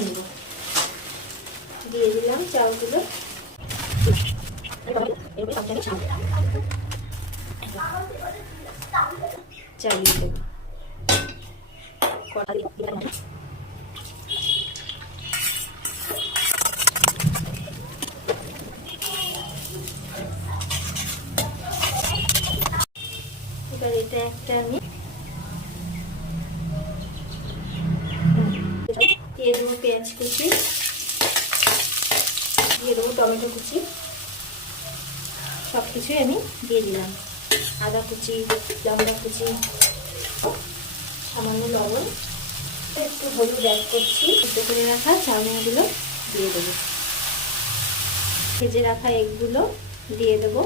নিয়ে নেব। দিয়ে দিলাম চালগুলো, চালিয়ে দেবো। এবার এটা একটা আমি দিয়ে দেবো পেঁয়াজ কুচি, দিয়ে দেবো টমেটো কুচি, সব কিছুই আমি দিয়ে দিলাম। আদা কুচি, লঙ্কা কুচি, সামান্য লবণ, একটু হলুদ অ্যাড করছি। একটু করে রাখা চাউমিনগুলো দিয়ে দেবো, ভেজে রাখা এগগুলো দিয়ে দেবো।